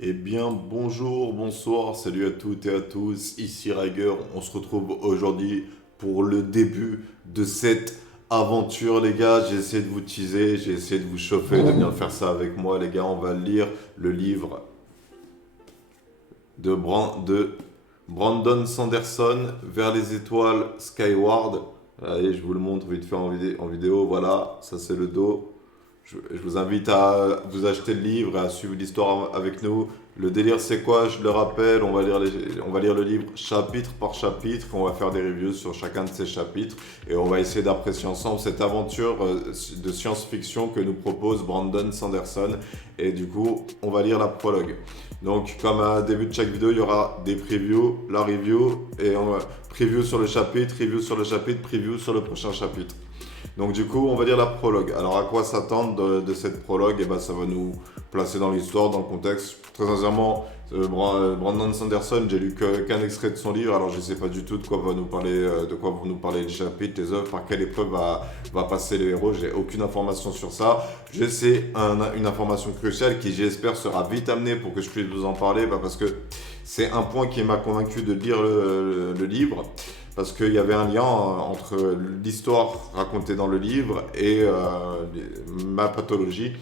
Eh bien, bonjour, bonsoir, salut à toutes et à tous, ici Rager. On se retrouve aujourd'hui pour le début de cette aventure, les gars. J'ai essayé de vous teaser, j'ai essayé de vous chauffer, de venir faire ça avec moi, les gars. On va lire le livre de Brandon Sanderson, Vers les étoiles, Skyward. Allez, je vous le montre vite fait en vidéo. Voilà, ça c'est le dos. Je vous invite à vous acheter le livre et à suivre l'histoire avec nous. Le délire, c'est quoi? Je le rappelle, on va lire le livre chapitre par chapitre. On va faire des reviews sur chacun de ces chapitres. Et on va essayer d'apprécier ensemble cette aventure de science-fiction que nous propose Brandon Sanderson. Et du coup, on va lire la prologue. Donc, comme à début de chaque vidéo, il y aura des previews, la review, et on va preview sur le chapitre, review sur le chapitre, preview sur le prochain chapitre. Donc du coup, on va dire la prologue. Alors à quoi s'attendre de cette prologue? Eh ben, ça va nous placer dans l'histoire, dans le contexte. Très sincèrement, Brandon Sanderson, j'ai lu qu'un extrait de son livre, alors je ne sais pas du tout de quoi va nous parler, de quoi vont nous parler les chapitres, les œuvres, par quelle épreuve va passer le héros. J'ai aucune information sur ça. Je sais une information cruciale qui, j'espère, sera vite amenée pour que je puisse vous en parler, parce que c'est un point qui m'a convaincu de lire le livre parce qu'il y avait un lien entre l'histoire racontée dans le livre et ma pathologie.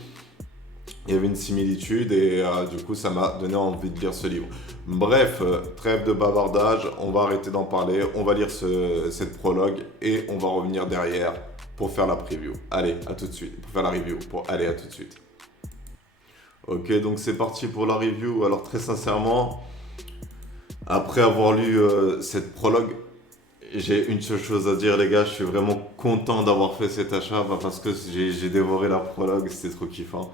Il y avait une similitude et du coup ça m'a donné envie de lire ce livre. Bref, trêve de bavardage, on va arrêter d'en parler, on va lire cette prologue et on va revenir derrière pour faire la preview. Allez, à tout de suite. Pour faire la review. Allez, à tout de suite. Ok, donc c'est parti pour la review. Alors très sincèrement, après avoir lu cette prologue, j'ai une seule chose à dire, les gars. Je suis vraiment content d'avoir fait cet achat parce que j'ai dévoré la prologue, c'était trop kiffant.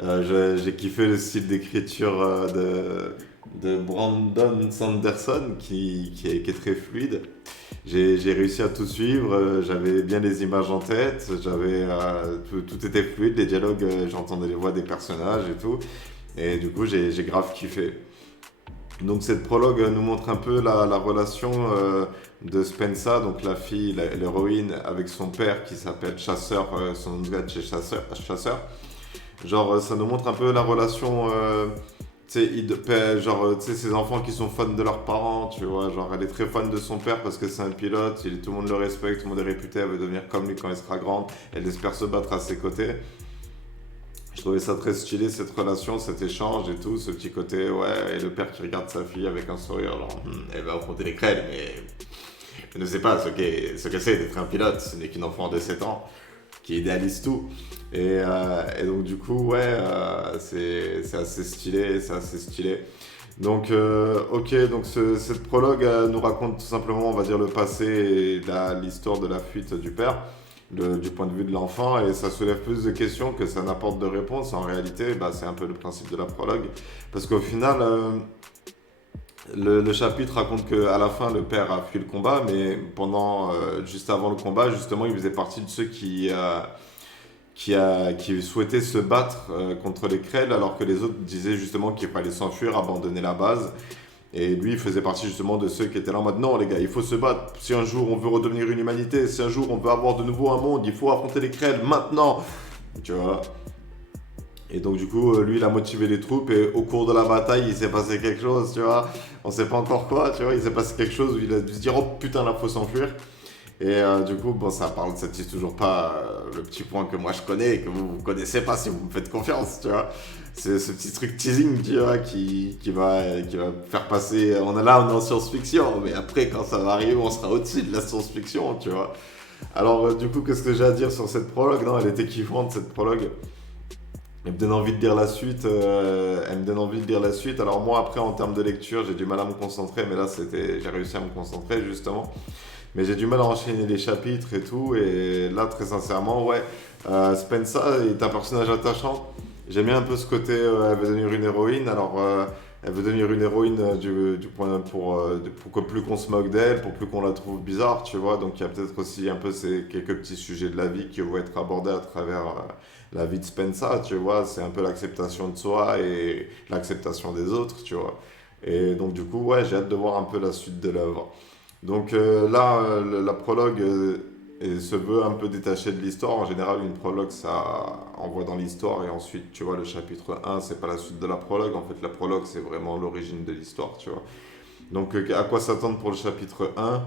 J'ai kiffé le style d'écriture de Brandon Sanderson qui est très fluide. J'ai réussi à tout suivre, j'avais bien les images en tête, tout était fluide, les dialogues, j'entendais les voix des personnages et tout. Et du coup, j'ai grave kiffé. Donc cette prologue nous montre un peu la relation de Spensa, donc la fille, l'héroïne, avec son père qui s'appelle Chasseur, son nom de gadget c'est Chasseur. Genre ça nous montre un peu la relation, tu sais, genre tu sais, ces enfants qui sont fans de leurs parents, tu vois, genre elle est très fan de son père parce que c'est un pilote, tout le monde le respecte, tout le monde est réputé, elle veut devenir comme lui quand elle sera grande, elle espère se battre à ses côtés. Je trouvais ça très stylé, cette relation, cet échange et tout, ce petit côté, ouais, et le père qui regarde sa fille avec un sourire, genre, elle va affronter les crêles, mais elle ne sait pas ce que c'est d'être un pilote, ce n'est qu'une enfant de 7 ans qui idéalise tout. Et donc, du coup, ouais, c'est assez stylé, c'est assez stylé. Donc, ok, donc cette prologue nous raconte tout simplement, on va dire, le passé et l'histoire de la fuite du père du point de vue de l'enfant et ça soulève plus de questions que ça n'apporte de réponses. En réalité, bah, c'est un peu le principe de la prologue. Parce qu'au final, le chapitre raconte qu'à la fin, le père a fui le combat, mais juste avant le combat, justement, il faisait partie de ceux qui souhaitaient se battre contre les Krell, alors que les autres disaient justement qu'il fallait s'enfuir, abandonner la base. Et lui, il faisait partie justement de ceux qui étaient là en mode non, les gars, il faut se battre. Si un jour on veut redevenir une humanité, si un jour on veut avoir de nouveau un monde, il faut affronter les Krell maintenant. Tu vois. Et donc, du coup, lui, il a motivé les troupes et au cours de la bataille, il s'est passé quelque chose, tu vois. On sait pas encore quoi, tu vois. Il s'est passé quelque chose où il a dû se dire oh putain, là, faut s'enfuir. Et du coup, bon, ça tisse toujours pas le petit point que moi je connais et que vous connaissez pas si vous me faites confiance, tu vois. C'est ce petit truc teasing, tu vois, qui va faire passer. On est en science-fiction, mais après, quand ça va arriver, on sera au-dessus de la science-fiction, tu vois. Alors, du coup, qu'est-ce que j'ai à dire sur cette prologue? Non, elle était kiffante, cette prologue. Elle me donne envie de lire la suite. Elle me donne envie de lire la suite. Alors, moi, après, en termes de lecture, j'ai du mal à me concentrer, mais là, j'ai réussi à me concentrer, justement. Mais j'ai du mal à enchaîner les chapitres et tout. Et là, très sincèrement, ouais, Spencer est un personnage attachant. J'aime bien un peu ce côté, elle veut devenir une héroïne. Alors, elle veut devenir une héroïne du point pour que plus qu'on se moque d'elle, pour plus qu'on la trouve bizarre, tu vois. Donc, il y a peut-être aussi un peu ces quelques petits sujets de la vie qui vont être abordés à travers la vie de Spencer, tu vois. C'est un peu l'acceptation de soi et l'acceptation des autres, tu vois. Et donc, du coup, ouais, j'ai hâte de voir un peu la suite de l'œuvre. Donc là, la prologue et se veut un peu détaché de l'histoire. En général, une prologue, ça envoie dans l'histoire et ensuite, tu vois, le chapitre 1, c'est pas la suite de la prologue. En fait, la prologue, c'est vraiment l'origine de l'histoire, tu vois. Donc, à quoi s'attendre pour le chapitre 1?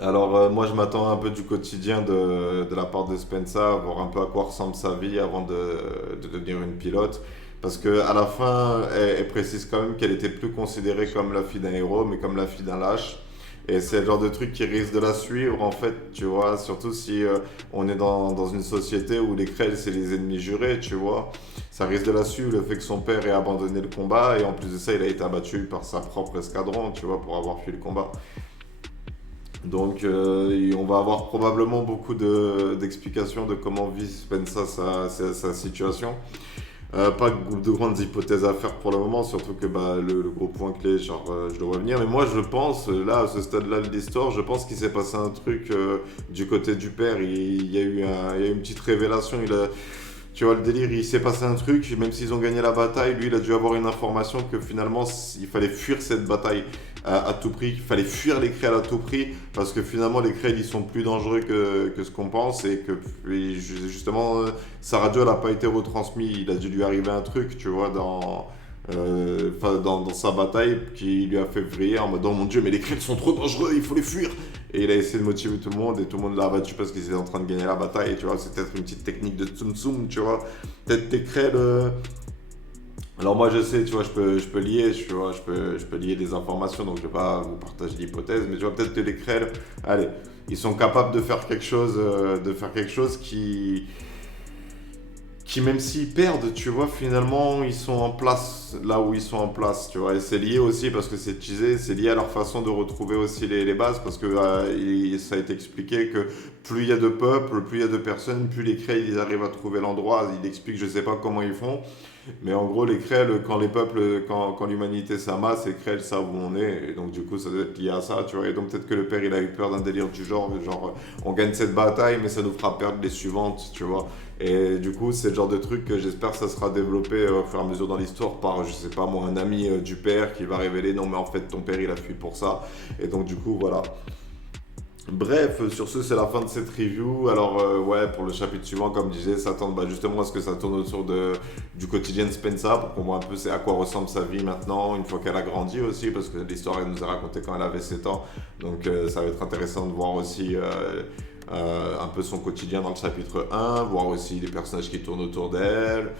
Alors, moi, je m'attends un peu du quotidien de la part de Spencer, voir un peu à quoi ressemble sa vie avant de devenir une pilote. Parce qu'à la fin, elle précise quand même qu'elle était plus considérée comme la fille d'un héros, mais comme la fille d'un lâche. Et c'est le genre de truc qui risque de la suivre, en fait, tu vois. Surtout si on est dans une société où les Krell, c'est les ennemis jurés, tu vois. Ça risque de la suivre, le fait que son père ait abandonné le combat. Et en plus de ça, il a été abattu par sa propre escadron, tu vois, pour avoir fui le combat. Donc, on va avoir probablement beaucoup d'explications de comment vit Spencer sa situation. Pas de grandes hypothèses à faire pour le moment, surtout que bah, le gros point clé, genre, je le vois venir. Mais moi, je pense, là, à ce stade-là de l'histoire, je pense qu'il s'est passé un truc du côté du père. Il y a eu une petite révélation. Tu vois, le délire, il s'est passé un truc, même s'ils ont gagné la bataille, lui, il a dû avoir une information que finalement, il fallait fuir cette bataille à tout prix, qu'il fallait fuir les Krell à tout prix, parce que finalement, les Krell, ils sont plus dangereux que ce qu'on pense, et que justement, sa radio, elle n'a pas été retransmise, il a dû lui arriver un truc, tu vois, dans sa bataille, qui lui a fait vriller en mode, oh mon Dieu, mais les Krell sont trop dangereux, il faut les fuir. Et il a essayé de motiver tout le monde et tout le monde l'a abattu parce qu'ils étaient en train de gagner la bataille. Tu vois, c'est peut-être une petite technique de Tsum Tsum, tu vois. Peut-être tes Krell. Alors moi je sais, tu vois, je peux lier, tu vois, je peux lier des informations, donc je vais pas vous partager d'hypothèses, mais tu vois, peut-être que les Krell, allez, ils sont capables de faire quelque chose qui même s'ils perdent, tu vois, finalement, ils sont en place là où ils sont en place, tu vois. Et c'est lié aussi, parce que c'est teasé, c'est lié à leur façon de retrouver aussi les bases, parce que ça a été expliqué que plus il y a de peuples, plus il y a de personnes, plus les Krell, ils arrivent à trouver l'endroit. Il explique, je sais pas comment ils font, mais en gros, les Krell, quand les peuples, quand l'humanité s'amasse, les Krell savent où on est, et donc du coup, ça doit être lié à ça, tu vois. Et donc peut-être que le père, il a eu peur d'un délire du genre, on gagne cette bataille, mais ça nous fera perdre les suivantes, tu vois. Et du coup, c'est le genre de truc que j'espère que ça sera développé au fur et à mesure dans l'histoire par, je sais pas moi, un ami du père qui va révéler non, mais en fait, ton père il a fui pour ça. Et donc, du coup, voilà. Bref, sur ce, c'est la fin de cette review. Alors, ouais, pour le chapitre suivant, comme je disais, s'attendre bah, justement à ce que ça tourne autour du quotidien de Spencer pour qu'on voit un peu à quoi ressemble sa vie maintenant, une fois qu'elle a grandi aussi, parce que l'histoire, elle nous a raconté quand elle avait 7 ans. Donc, ça va être intéressant de voir aussi un peu son quotidien dans le chapitre 1, voir aussi les personnages qui tournent autour d'elle.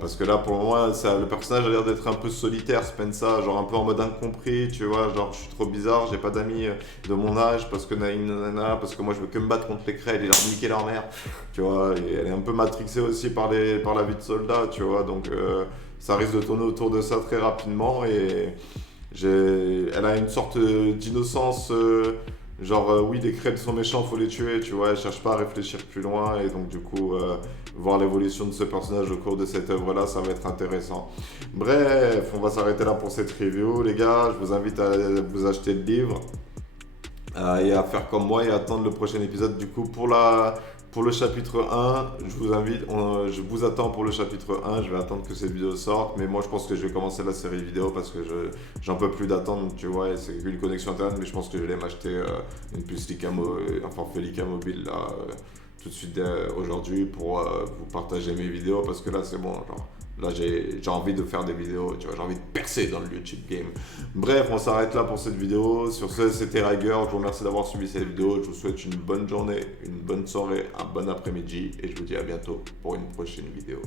Parce que là, pour moi, le personnage a l'air d'être un peu solitaire, Spencer, genre un peu en mode incompris, tu vois, genre je suis trop bizarre, j'ai pas d'amis de mon âge, parce que nanana, parce que moi je veux que me battre contre les Krell et leur niquer leur mère, tu vois, et elle est un peu matrixée aussi par la vie de soldat, tu vois, donc ça risque de tourner autour de ça très rapidement, et elle a une sorte d'innocence. Genre, oui, les Krell sont méchants, faut les tuer, tu vois, elle cherche pas à réfléchir plus loin, et donc du coup, voir l'évolution de ce personnage au cours de cette œuvre-là, ça va être intéressant. Bref, on va s'arrêter là pour cette review, les gars, je vous invite à vous acheter le livre, et à faire comme moi et attendre le prochain épisode. Du coup, pour le chapitre 1, je vous attends pour le chapitre 1, je vais attendre que cette vidéo sorte, mais moi je pense que je vais commencer la série vidéo parce que j'en peux plus d'attendre, tu vois, et c'est une connexion internet, mais je pense que je vais m'acheter une puce un forfait Lika mobile là, tout de suite aujourd'hui pour vous partager mes vidéos parce que là c'est bon, genre. Là, j'ai envie de faire des vidéos, tu vois, j'ai envie de percer dans le YouTube game. Bref, on s'arrête là pour cette vidéo. Sur ce, c'était Riger. Je vous remercie d'avoir suivi cette vidéo. Je vous souhaite une bonne journée, une bonne soirée, un bon après-midi. Et je vous dis à bientôt pour une prochaine vidéo.